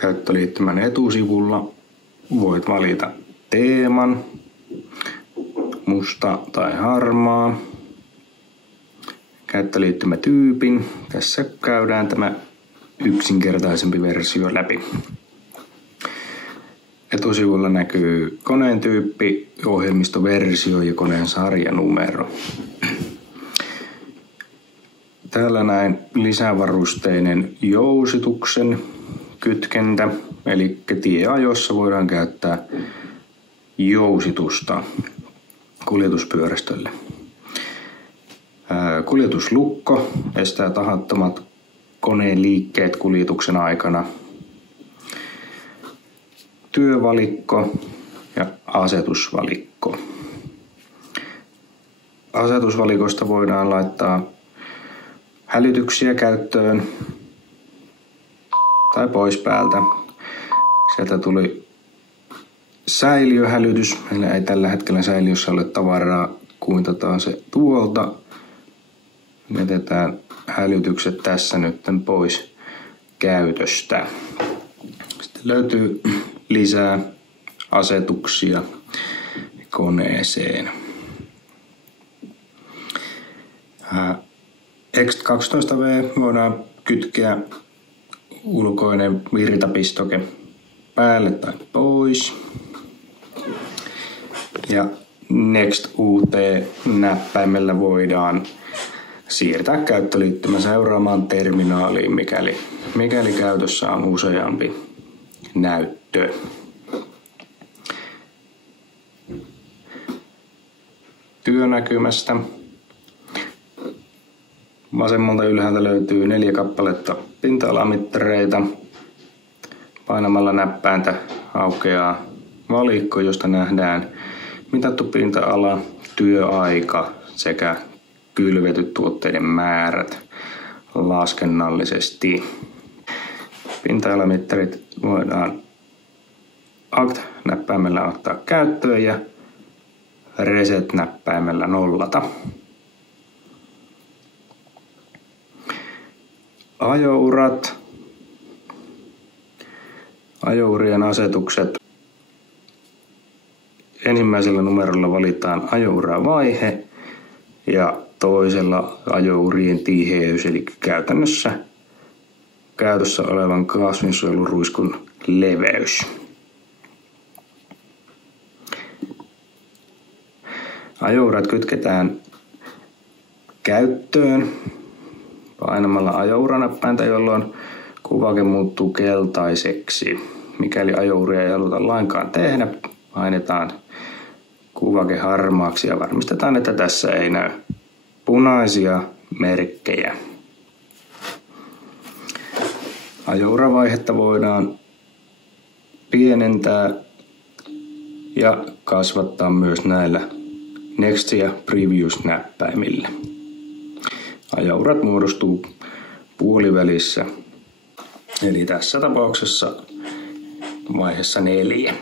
Käyttöliittymän etusivulla voit valita teeman, musta tai harmaa, käyttöliittymätyypin. Tässä käydään tämä yksinkertaisempi versio läpi. Etusivulla näkyy koneen tyyppi, ohjelmistoversio ja koneen sarjanumero. Täällä näin lisävarusteinen jousituksen kytkentä, eli tieajossa voidaan käyttää jousitusta kuljetuspyörästölle. Kuljetuslukko estää tahattomat koneen liikkeet kuljetuksen aikana. Työvalikko ja asetusvalikko. Asetusvalikosta voidaan laittaa hälytyksiä käyttöön tai pois päältä. Sieltä tuli säiliöhälytys. Meillä ei tällä hetkellä säiliössä ole tavaraa. Kuintataan se tuolta. Jätetään hälytykset tässä nyt pois käytöstä. Sitten löytyy lisää asetuksia koneeseen. X12V voidaan kytkeä ulkoinen virtapistoke päälle tai pois. Ja Next UT-näppäimellä voidaan siirtää käyttöliittymä seuraamaan terminaaliin, mikäli käytössä on useampi näyttö. Työnäkymästä vasemmalta ylhäältä löytyy 4 kappaletta pinta-alamittareita. Painamalla näppäintä aukeaa valikko, josta nähdään mitattu pinta-ala, työaika sekä kylvetyt tuotteiden määrät laskennallisesti. Pinta-alamittarit voidaan ACT-näppäimellä ottaa käyttöön ja Reset-näppäimellä nollata. Ajourat. Ajourien asetukset. Ensimmäisellä numerolla valitaan ajouravaihe ja toisella ajourien tiheys, eli käytännössä käytössä olevan kasvinsuojeluruiskun leveys. Ajourat kytketään käyttöön painamalla ajouranäppäintä, jolloin kuvake muuttuu keltaiseksi. Mikäli ajouria ei haluta lainkaan tehdä, painetaan kuvake harmaaksi ja varmistetaan, että tässä ei näy punaisia merkkejä. Ajouravaihetta voidaan pienentää ja kasvattaa myös näillä Next ja Previous-näppäimillä. Ajourat muodostuu puolivälissä, eli tässä tapauksessa vaiheessa 4.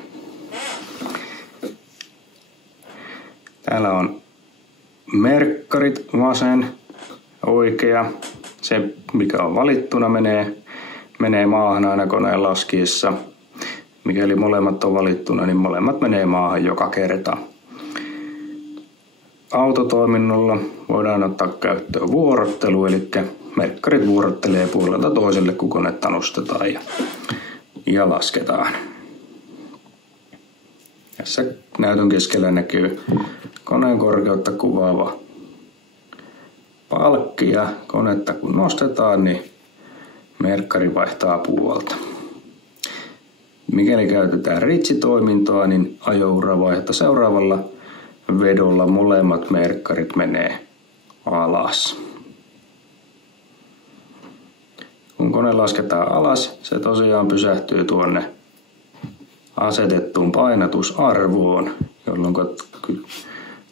Täällä on merkkarit, vasen, oikea. Se, mikä on valittuna, menee maahan aina koneen laskiessa. Mikäli molemmat on valittuna, niin molemmat menee maahan joka kerta. Autotoiminnolla voidaan ottaa käyttöön vuorottelu, eli merkkarit vuorottelee puolelta toiselle, kun konetta nostetaan ja lasketaan. Tässä näytön keskellä näkyy koneen korkeutta kuvaava palkki ja konetta kun nostetaan, niin merkkari vaihtaa puolta. Mikäli käytetään ritsitoimintoa, niin ajouravaihetta seuraavalla vedolla molemmat merkkarit menee alas. Kun kone lasketaan alas, se tosiaan pysähtyy tuonne asetettuun painatusarvoon, jolloin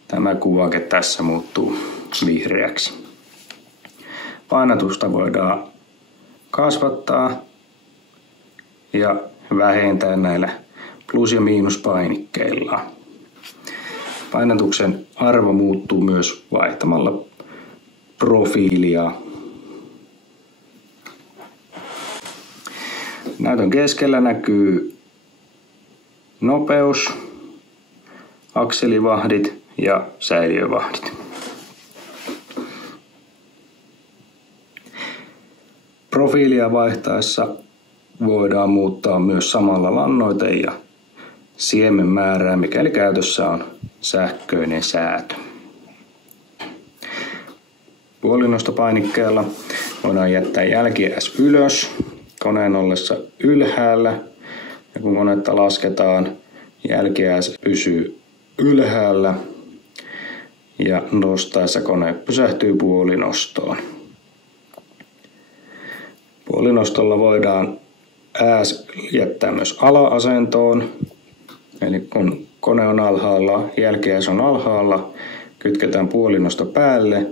tämä kuvake tässä muuttuu vihreäksi. Painatusta voidaan kasvattaa ja vähentää näillä plus- ja miinuspainikkeilla. Painatuksen arvo muuttuu myös vaihtamalla profiilia. Näytön keskellä näkyy nopeus, akselivahdit ja säiliövahdit. Profiilia vaihtaessa voidaan muuttaa myös samalla lannoite- ja siemenmäärää, mikäli käytössä on sähköinen säätö. Puolinostopainikkeella voidaan jättää jälki-S ylös koneen ollessa ylhäällä, ja kun konetta lasketaan, jälki-S pysyy ylhäällä ja nostaessa kone pysähtyy puolinostoon. Puolinostolla voidaan ääs jättää myös ala-asentoon, eli kun kone on alhaalla, jälki-S on alhaalla, kytketään puolinosto päälle,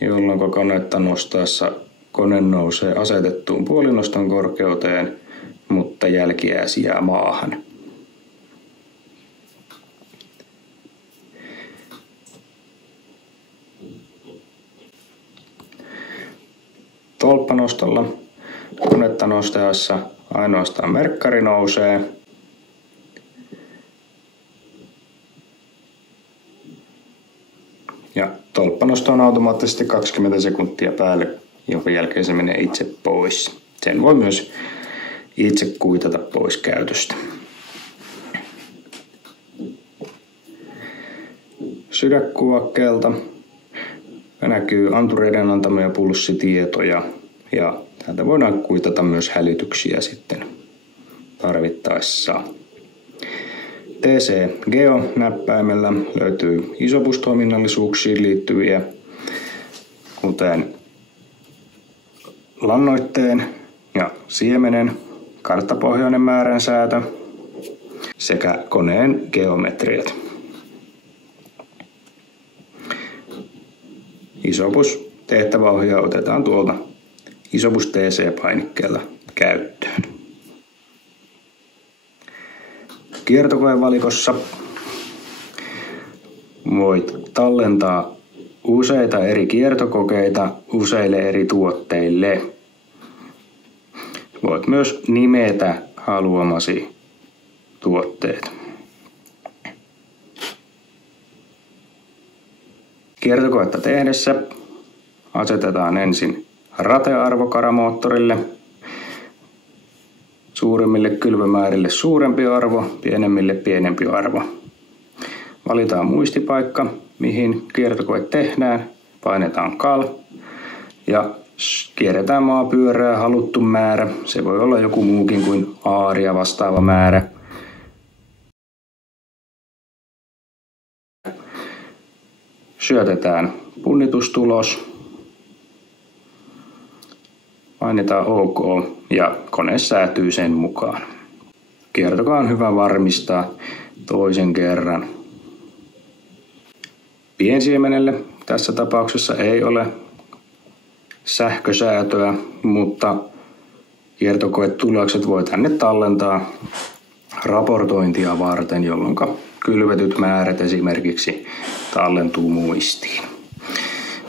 jolloin konetta nostaessa kone nousee asetettuun puolinoston korkeuteen, mutta jälki-S jää maahan. Tolppanostolla konetta nostaessa ainoastaan merkkari nousee. Ja tolppanosto on automaattisesti 20 sekuntia päälle, jonka jälkeen se menee itse pois. Sen voi myös itse kuitata pois käytöstä. Sydäkuvakkeelta näkyy antureiden antamia pulssitietoja ja täältä voidaan kuitata myös hälytyksiä sitten tarvittaessa. TC Geo-näppäimellä löytyy isobustoiminnallisuuksiin liittyviä, kuten lannoitteen ja siemenen karttapohjainen määränsäätö sekä koneen geometriat. Isobus-tehtäväohjaaja otetaan tuolta Isobus TC-painikkeella käyttöön. Kiertokoevalikossa voit tallentaa useita eri kiertokokeita useille eri tuotteille. Voit myös nimetä haluamasi tuotteet. Kiertokoetta tehdessä asetetaan ensin ratearvo karamoottorille. Suuremmille kylvömäärille suurempi arvo, pienemmille pienempi arvo. Valitaan muistipaikka, mihin kiertokoe tehdään, painetaan KAL ja kierretään maapyörää haluttu määrä. Se voi olla joku muukin kuin aaria vastaava määrä. Syötetään punnitustulos. Painetaan OK ja kone säätyy sen mukaan. Kiertokoe on hyvä varmistaa toisen kerran. Piensiemenelle tässä tapauksessa ei ole sähkösäätöä, mutta kiertokoetulokset voi tänne tallentaa raportointia varten, jolloin kylvetyt määrät esimerkiksi tallentuu muistiin.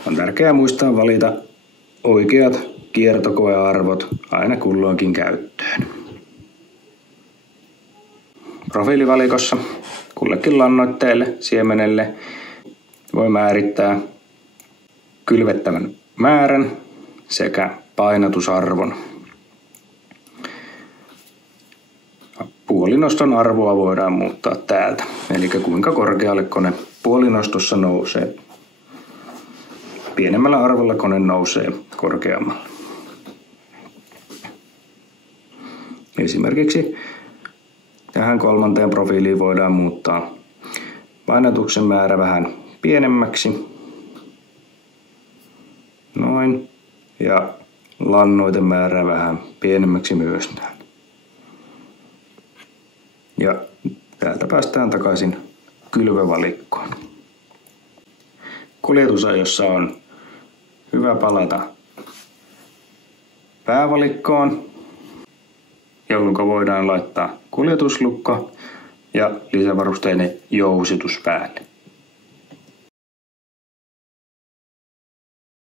On tärkeää muistaa valita oikeat kiertokoearvot aina kulloinkin käyttöön. Profiilivalikossa kullekin lannoitteelle, siemenelle voi määrittää kylvettävän määrän sekä painatusarvon. Puolinoston arvoa voidaan muuttaa täältä, eli kuinka korkealle kone puolinostossa nousee. Pienemmällä arvolla kone nousee korkeammalle. Esimerkiksi tähän kolmanteen profiiliin voidaan muuttaa painatuksen määrä vähän pienemmäksi. Noin. Ja lannoitemäärä vähän pienemmäksi myös. Ja täältä päästään takaisin kylvövalikkoon. Kuljetusajossa on hyvä palata päävalikkoon, jolloin voidaan laittaa kuljetuslukko ja lisävarusteinen jousitus päälle.